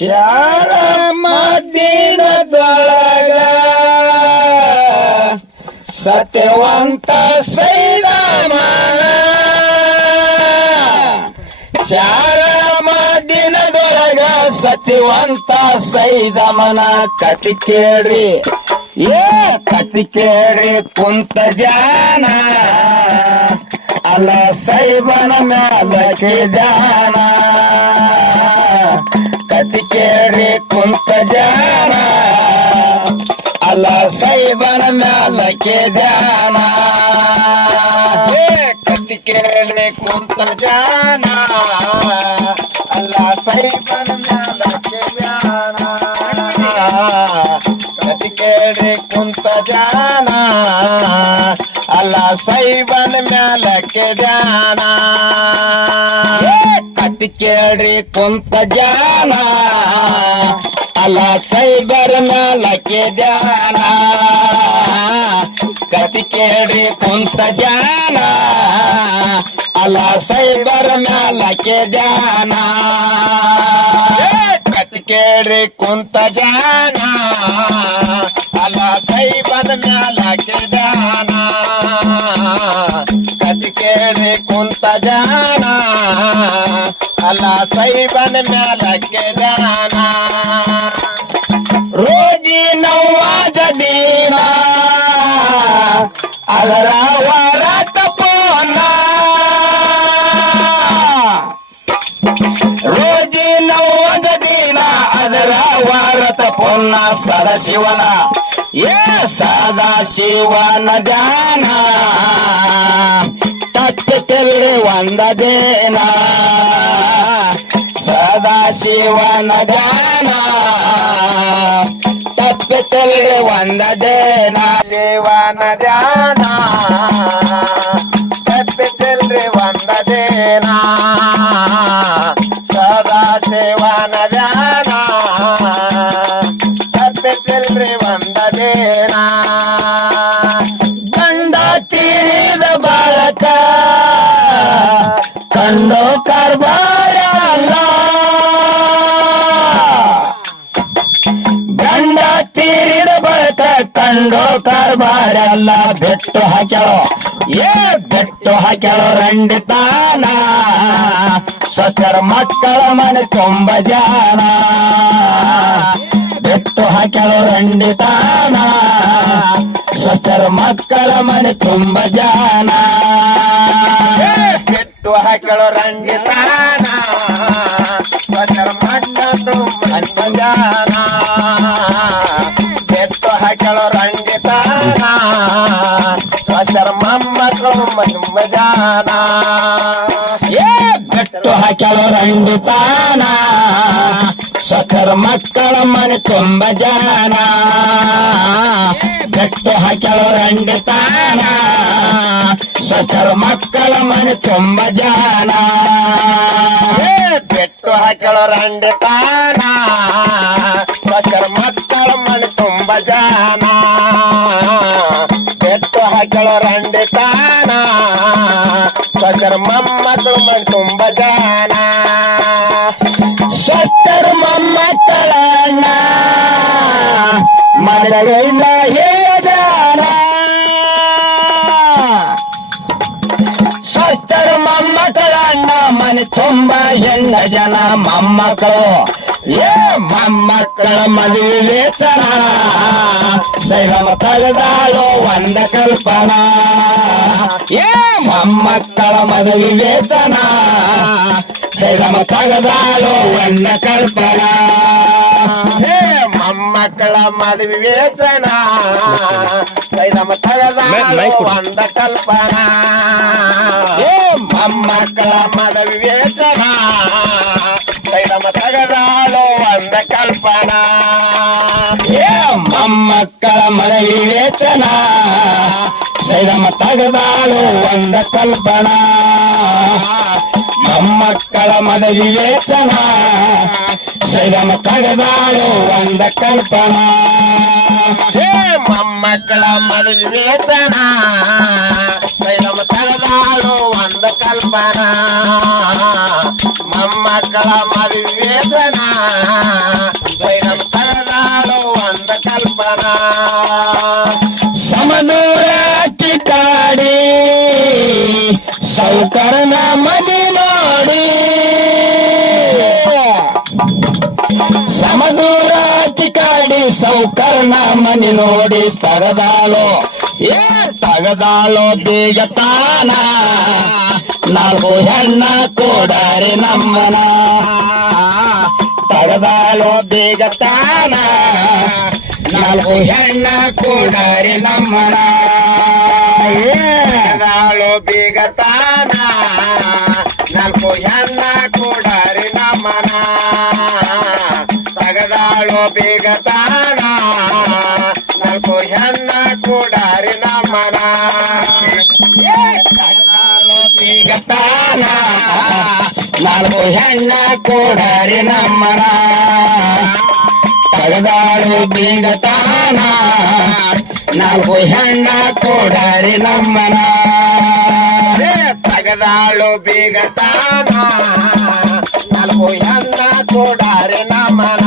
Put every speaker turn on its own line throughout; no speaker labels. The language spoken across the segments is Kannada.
ಶಾರ ಮದ್ದಿನದೊಳಗ ಸತ್ಯವಂತ ಸೈರಾಮನ ಶಾರ ಮದ್ದಿನದೊಳಗ ಸತ್ಯವಂತ ಸೈದಮನ ಕತಿ ಕೇಳ್ರಿ. ಏ ಕತಿ ಕೇಳ್ರಿ ಕುಂತ ಜಾನ ಅಲ್ಲ ಸೈಬನ ಮ್ಯಾಲಕ್ಕೆ ಜಾನ ಕತಿ ಕೇಳ್ರಿ ಕುಂತ ಜಾನ ಅಲ್ಲ ಸೈಬನ ಮ್ಯಾಲಕ್ಕೆ ಧ್ಯಾನ ಏ ಕತಿ ಕೇಳ್ರಿ ಕುಂತ ಜಾನ ಅಲ್ಲ ಸೈಬನ ಮ್ಯಾಲಕ್ಕೆ ಧ್ಯಾನ ಕತಿ ಕೇಳ್ರಿ ಕುಂತ ಜಾನ ಅಲ್ಲ ಸೈಬನ ಮ್ಯಾಲಕ್ಕೆ ಧ್ಯಾನ ಕತಿ ಕೇಳ್ರಿ ಕುಂತ ಜಾನ ಅಲ್ಲ ಸೈಬರ್ ಮೇಲಕ್ಕೆ ಧ್ಯಾನ. ಕತಿ ಕೇಳ್ರಿ ಕುಂತ ಜಾನ ಅಲ್ಲ ಸೈಬರ್ ಮೇಲಕ್ಕೆ ಜಾನ ಕತಿ ಕೇಳ್ರಿ ಕುಂತ ಜಾನ ಅಲ್ಲ ಸೈಬನ್ ಮ್ಯಾಲಕ್ಕೆ ದಾನ. ರೋಗಿ ನವ್ವಾಜ ದೀನ. ಅಲರ ವರ ತಪೋನ ರೋಜಿ ನವ್ವಾಜ ದೀನ ಅದರ ವಾರತ ಪೊನ್ನ ಸದಾಶಿವನ ಏ ಸದಾಶಿವನ ಧ್ಯಾನ. ತಪ್ಪಿತೆಲ್ರಿ ಒಂದದೇನ ಸದಾಶಿವನ ಧ್ಯಾನ. ತಪ್ಪಿತೆಲ್ರಿ ಒಂದದೇನ ಶಿವನ ಕಾರ್ಬಾರಲ್ಲ ಬೆಟ್ಟು ಹಾಕ್ಯಾಳೋ ಏ ಬೆಟ್ಟು ಹಾಕ್ಯಾಳೋ ರಂಡಿತಾನ ಸ್ವಸ್ಥರ ಮಕ್ಕಳ ಮನೆ ತುಂಬ ಜಾನ ಬೆಟ್ಟು ಹಾಕ್ಯಾಳೋ ರಂಡಿತಾನ ಸ್ವಸ್ಥರ ಮಕ್ಕಳ ಮನೆ ತುಂಬ ಜಾನ ಬೆಟ್ಟು ಹಾಕ್ಯಾಳೋ ರಂಡಿತಾನ ಸ್ವಸ್ಥರ ಮಕ್ಕಳು ತುಂಬ ಜಾನ ಬೆಟ್ಟು ಹಾಕ್ಯಾಳೋ ರಂಡಿತಾನ ಸ್ವಸ್ಥರ ಮೊಮ್ಮಕ್ಕಳು ತುಂಬ ಜಾನ ಏ ಬೆಟ್ಟು ಹಾಕ್ಯಾಳೋ ರಂಡಿತಾನ ಸ್ವಸ್ಥರ ಮಕ್ಕಳ ಮನೆ ತುಂಬ ಜಾನ. ಬೆಟ್ಟು ಹಾಕ್ಯಾಳೋ ರಂಡಿತಾನ ಸ್ವಸ್ಥರ ಮಕ್ಕಳ ಮನೆ ತುಂಬ ಜಾನ. ಬೆಟ್ಟು ಹಾಕ್ಯಾಳೋ ರಂಡಿತಾನ ಸ್ವಸ್ಥರ ಮಕ್ಕಳ ಮನೆ ತುಂಬ ಜಾನ ಬೆಟ್ಟು ಹಾಕ್ಯಾಳೋ ರಂಡಿತಾನ ಸ್ವಸ್ಥರ ಮೊಮ್ಮಕ್ಕಳು ಮಣ್ ತುಂಬ ಜಾನ ಸ್ವಸ್ಥರ ಮಮ್ಮಕ್ಕಳಣ್ಣ ಮನೆಗಳಿಂದ ಹೇ ಜಾನ. ಮನೆ ತುಂಬ ಹೆಣ್ಣ ಜನ ಏ ಮೊಮ್ಮಕ್ಕಳ ಮದುವೆ ವೇತನ ಶೈಲಮ ತಗದಾಳು ಒಂದ ಕಲ್ಪನಾ ಏ ಮೊಮ್ಮಕ್ಕಳ ಮದುವೆ ವೇತನ ಶೈಲಮ ತಗದಾಳು ಒಂದ ಕಲ್ಪನಾ ಹೇ ಮೊಮ್ಮಕ್ಕಳ ಮದುವೆ ವೇತನ ಶೈಲಮ ತಗದಾಳು ಒಂದ ಕಲ್ಪನಾ ಏ ಮೊಮ್ಮಕ್ಕಳ ಮದುವೆ ಕಲ್ಪನಾ ಏ ಮೊಮ್ಮಕ್ಕಳ ಮದುವೆ ವೇತನ ಶೈಲಮ ತಗದಾಳು ಒಂದ ಕಲ್ಪನಾ ನಮ್ಮಕ್ಕಳ ಮದ ವಿವೇಚನ ಶ್ರೀರಮ ಕಳೆದಾಳು ಒಂದ ಕಲ್ಪನ ಮೊಮ್ಮಕ್ಕಳ ಮದ ವಿವೇಚನ ಶ್ರೀರಮ ಕಳೆದಾಳು ಒಂದ ಕಲ್ಪನ ಮೊಮ್ಮಕ್ಕಳ ಮದ ವಿವೇಚನ
ಶ್ರೀರಮ
ಕಳೆದಾಳು ಒಂದ ಕಲ್ಪನ ಸಮನೂರ ಚಿತ್ತಾಡಿ ಸೌಕರನ ಮನೆ ನೋಡಿ ಸಮದೂರ ಚಿಕಾಡಿ ಸೌಕರ್ಣ ಮನೆ ನೋಡಿ ತಗದಾಳು. ಏ ತಗದಾಳೋ ಬೇಗ ತಾನ. ನಾಲ್ಕು ಹೆಣ್ಣ ಕೊಡಾರಿ ನಮ್ಮನ. ತಗದಾಳೋ ಬೇಗ ತಾನ. ನಾಲ್ಕು ಹೆಣ್ಣ ಕೊಡಾರಿ ನಮ್ಮನ. ಏ
ನಾಳು ಬೀಗತಾನ ನಾಲ್ಕು ಹೆಣ್ಣ ಕೊಡಾರಿ ನಮ್ಮನ. ತಗದಾಳು ಬೀಗತಾನ ನಾಲ್ಕು ಹೆಣ್ಣ ಕೊಡಾರಿ ನಮ್ಮನ.
ತಗದಾಳು ಬೇಗ ತಾನ. ನಾಲ್ಕು ಹೆಣ್ಣ ಕೊಡಾರಿ ನಮ್ಮನ. ತಗದಾಳು ಬೀಗ ತಾನ. ನಾಲ್ಕು ಹೆಣ್ಣ ಕೊಡರಿ ನಮ್ಮನ.
ತಗದಾಳು ಬೀಗತಾನ ನಾಲ್ಕು ಹೆಣ್ಣ ಕೊಡರಿ ನಮ್ಮನ.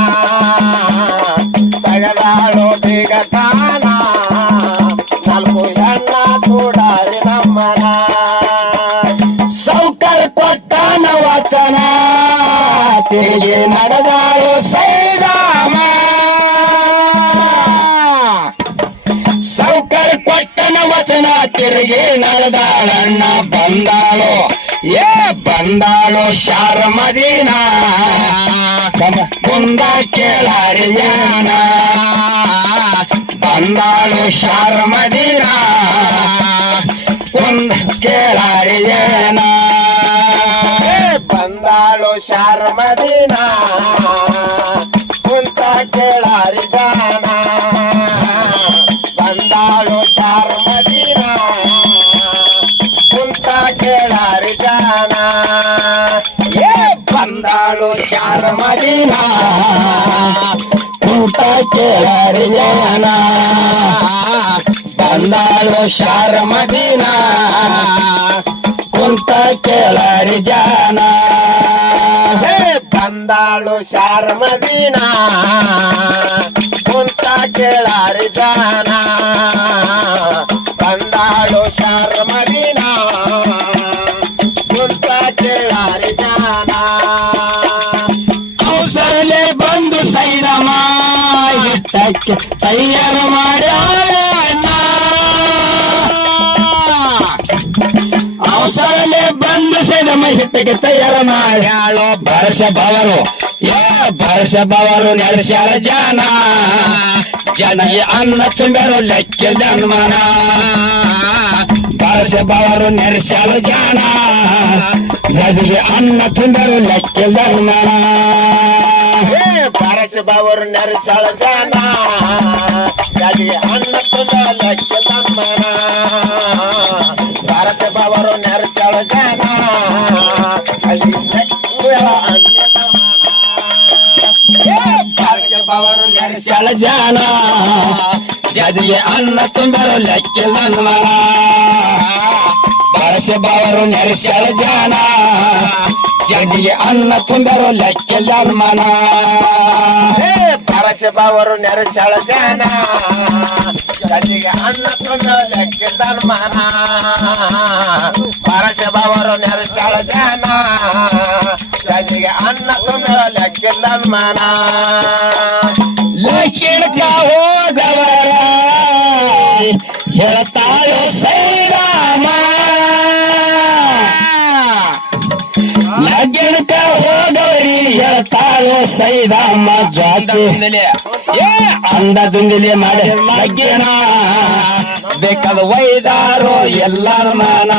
ತಗದಾಳು ಬೀಗತಾನ ನಾಲ್ಕು ಹೆಣ್ಣ ಕೊಡರಿ ನಮ್ಮನ.
ಸೌಕರ್ ಕೊಟ್ಟನ ವಚನ ತಿರುಗಿ ನಡೆದಾಳು ಸೈರಾಮ ವಚನ ತಿರುಗಿ ನಡೆದಾಳಣ್ಣ ಬಂದಾಳು. ಏ ಬಂದಾಳು ಶಾರ ಮದೀನ ಮುಂದ ಕೇಳಾರಿಯಾನ ಬಂದಾಳು ಶಾರ ಮದೀನ ಕುಂದ ಕೇಳಾರಿ ಏನ
ಬಂದಾಳು ಶಾರಮದಿನ. ಮುಂದ ಕೇಳಾರಿ
ಶಾರ ಮದೀನ ಬಂದಾಳು ಶಾರ ಮದೀನ ಕುಂತ ಕೇಳರಿ ಜನ
ಬಂದಾಳು ಬಂದಾಳು ಶಾರಮದಿನ. ಕುಂತ ಕೇಳರಿ ಜನ ಬಂದಾಳು ಕುಂತ
ಹಿಟ್ಟಕ್ಕೆ ತಯಾರು ಮಾಡ್ಯಾಳಣ್ಣ. ಅವಸರಲೆ ಬಂದು ಸೈರಮ ಹಿಟ್ಟಕ್ಕೆ ತಯಾರ ಮಾಡ್ಯಾಳು ಭರಸ ಬವರು ಏ ಭರಸ ಬವರು ನಡೆಸ್ಯಾಳ ಜನ. ಜನಗೆ ಅನ್ನ ತುಂಬ್ಯಾರು ಲೆಕ್ಕ ಜನ್ಮನ ಭರಸ ಬವರು ನೆರೆಸ್ಯಾಳ ಜನ. ಜಜಗೆ ಅನ್ನ ತುಂಬ್ಯಾರು ಲೆಕ್ಕ ಜನ್ಮನ
ಪರಶ ಬಾವರು ನೆರೆಸಳ ಜನ ಗದಿ ಅನ್ನ ತುಂಬ ಲೆಕ್ಕ ನಮ್ಮನ ಪರಶ ಬಾವರು ನೆರೆಸಳ ಜನ ಅಲ್ಲಿ ಲೆಕ್ಕ ಅನ್ನ ನಮ್ಮನ ಹೇ ಪರಶ ಬಾವರು ನೆರೆಸ
ಚಳ ಜಾನ ಜದಿಗೆ ಅನ್ನ ತುಂಬರು ಲೆಕ್ಕೆಲ್ಲ ಮನ ಪರಶಬಾವರು ನೆರಸಳ ಜಾನ ಜದಿಗೆ ಅನ್ನ ತುಂಬರು ಲೆಕ್ಕೆಲ್ಲ ಮನ
ಪರಶಬಾವರು ನೆರಸಳ ಜನ ಗದಿಗೆ ಅನ್ನ ತುಂಬ ಲೆಕ್ಕೆಲ್ಲ ಮನ ಪರಶ ಬಾವರು ಹೇಳ್ತಾಳೆ ಜನ
ಹೇಳ್ತಾಳು ಸೈರಾಮ ಜಾತಿ ಏ, ಅಂದ ದುಂದಿಲಿ ಮಾಡಿ ಮಗ್ಗಿಣ ಬೇಕಾದ ವೈದಾರೋ ಎಲ್ಲರ ಮಾನ.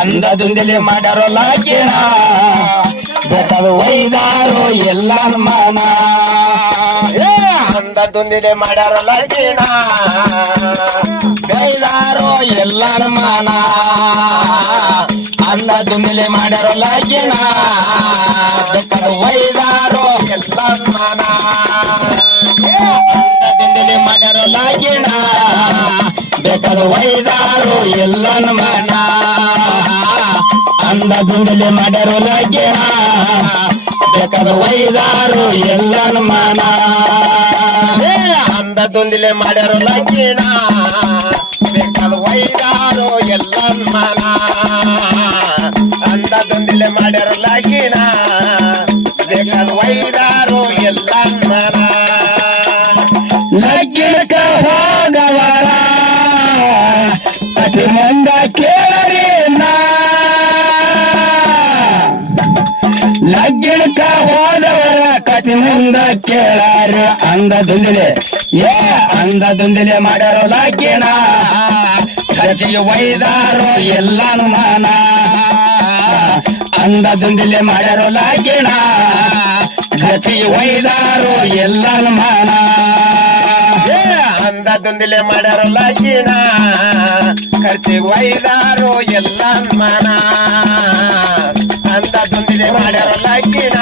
ಅಂದ ದುಂದಿಲಿ ಮಾಡ್ಯಾರೋ ಲಗ್ನ ಬೇಕಾದ ವೈದಾರೋ ಎಲ್ಲರ ಮಾನ.
ಅಂದ ದುಂದಿಲಿ ಮಾಡ್ಯಾರ ಲಗಿನ
ಬೈದಾರೋ ಎಲ್ಲರ ಮಾನ. ಅಂದ ದುಮಿಲೆ ಮಾಡ್ಯಾರಲ್ಲ ಲಗ್ನ. ಬೇಕಾದ ವೈದಾರೋ
ಎಲ್ಲ ಮಾನ
ದುಮಿಲೆ ಮಾಡ್ಯಾರಲ್ಲ ಬೇಕಾದ ವೈದಾರೋ ಎಲ್ಲನ ಅಂದ ಅಂದದಿಂದಲೇ ಮಾಡ್ಯಾರಲ್ಲ ಲಗ್ನ. ಬೇಕಾದ ವೈದಾರೋ ಎಲ್ಲ ಮನ
ಅಂದ ದುಂದಿಲೆ ಮಾಡ್ಯಾರಲ್ಲ ಲಂಗಿಣ ಅಂದದೊಂದಿಲೆ ಮಾಡ್ಯಾರೋ ಲಂಗಿಣ ಬೇಕಾದ ವೈದಾರೋ ಎಲ್ಲ
ಲಗ್ಗಿಣಕ ಹೋಗವರ ಅತಿ ಮುಂದ ಕೇಳರಿ ಲಗ್ಗಿಣಕ ಹೋದವರ ಕತಿ ಮುಂದ ಕೇಳಾರ. ಅಂದದೊಂದಿಲೆ ಏ ಅಂದದೊಂದಿಲೆ ಮಾಡ್ಯಾರೋ ಲಗ್ಗಿಣ ಖರ್ಚಿಗೆ ಒಯ್ದಾರೋ ಎಲ್ಲ ಮಾನ ಅಂದದೊಂದಿಲೆ ಮಾಡ್ಯಾರೋಲ ಗಿಣ. ಗತಿ ಒಯ್ದಾರೋ ಎಲ್ಲ ಮಾನ.
ಅಂದ ದುಂದಿಲೆ ಮಾಡ್ಯಾರೋ ಗಿಣ. ಖರ್ಚಿಗೆ ವೈದಾರೋ ಎಲ್ಲ ಮಾನ. ಅಂದ ದುಂದಿಲೆ ಮಾಡ್ಯಾರೋ ಗಿಣ.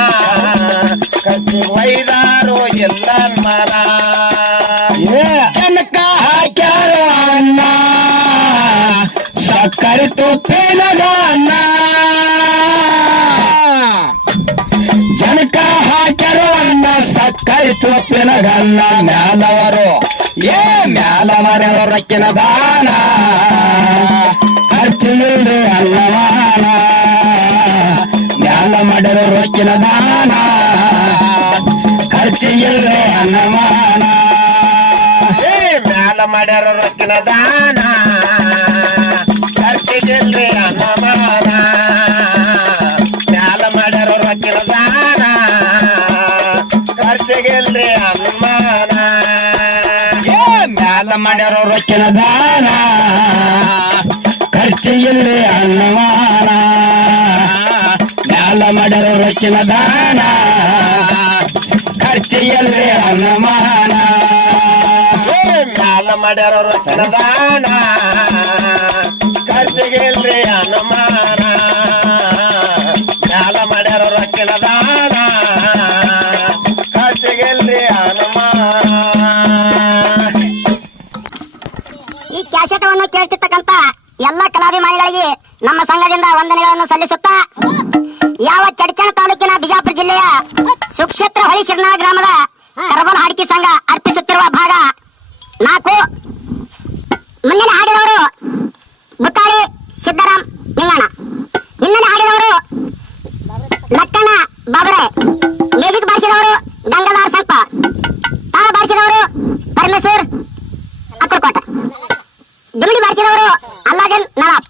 ಖರ್ಚಿಗೆ ವೈದಾರೋ ಎಲ್ಲ ಮಾನ.
ಜನಕ ಹಾಕ್ಯಾರ ಅನ್ನ. ಸಕ್ಕರೆ ತುಪ್ಪಿನಗ ಸಕ್ಕರೆ ಗನ್ನ ಮ್ಯಾಲವರು. ಏ ಮ್ಯಾಲ ಮಾಡ್ಯಾರ ರೊಕ್ಕಿನ ದಾನ. ಖರ್ಚಿಲ್ರಿ ಅನ್ನವಾನ. ಮ್ಯಾಲ ಮಾಡ್ಯಾರ ರೊಕ್ಕಿನ ದಾನ. ಖರ್ಚಿಗಿಲ್ರಿ ಅನ್ನಮಾನ
ಏ ಮ್ಯಾಲ ಮಾಡ್ಯಾರೋ ರೊಕ್ಕಿನ ದಾನ. ಖರ್ಚಿಗೆಲ್ರಿ ಅನುಮಾನ ಖರ್ಚಿಗೆಲ್ರಿ ಅನುಮಾನ.
ಏ, ಮ್ಯಾಲ ಮಾಡ್ಯಾರ ರೊಕ್ಕಿನ ದಾನ ಖರ್ಚಿಗಿಲ್ರಿ ಅನ್ನಮಾನ ಮ್ಯಾಲ ಮಾಡ್ಯಾರ ರೊಕ್ಕಿನ ದಾನ ಖರ್ಚು ಅನ್ನಮಾನ
ಏ, ಮ್ಯಾಲ ಮಾಡ್ಯಾರೋ ರೊಕ್ಕಿನ ದಾನ
ಕೇಳ್ತಿರ್ತಕ್ಕಂತ ಎಲ್ಲ ಕಲಾಭಿಮಾನಿಗಳಿಗೆ ನಮ್ಮ ಸಂಘದಿಂದ ವಂದನೆಗಳನ್ನು ಸಲ್ಲಿಸುತ್ತಾ ಯಾವ ಚಡಚಣ ತಾಲೂಕಿನ ಬಿಜಾಪುರ ಜಿಲ್ಲೆಯ ಸುಕ್ಷೇತ್ರ ಹೊಳಿ ಶಿರ್ನಾ ಗ್ರಾಮದ ಕರಬಲ ಹಾಡಿಕೆ ಸಂಘ ಅರ್ಪಿಸುತ್ತಿರುವ ಭಾಗ ನಾಲ್ಕು. ಮುನ್ನೆಲೆ ಹಾಡಿದವರು ಬುತ್ತಾಳಿ ಸಿದ್ದರಾಮ್ ನಿಂಗಣ್ಣ. ಹಿನ್ನೆಲೆ ಹಾಡಿದವರು ಲಕ್ಕಣ್ಣ ಬಾಬರೆ ದುನಿಡಿ ಬಾರಿಸಿದವರು ಅಲ್ಲಾಜನ್ ನವಾಬ್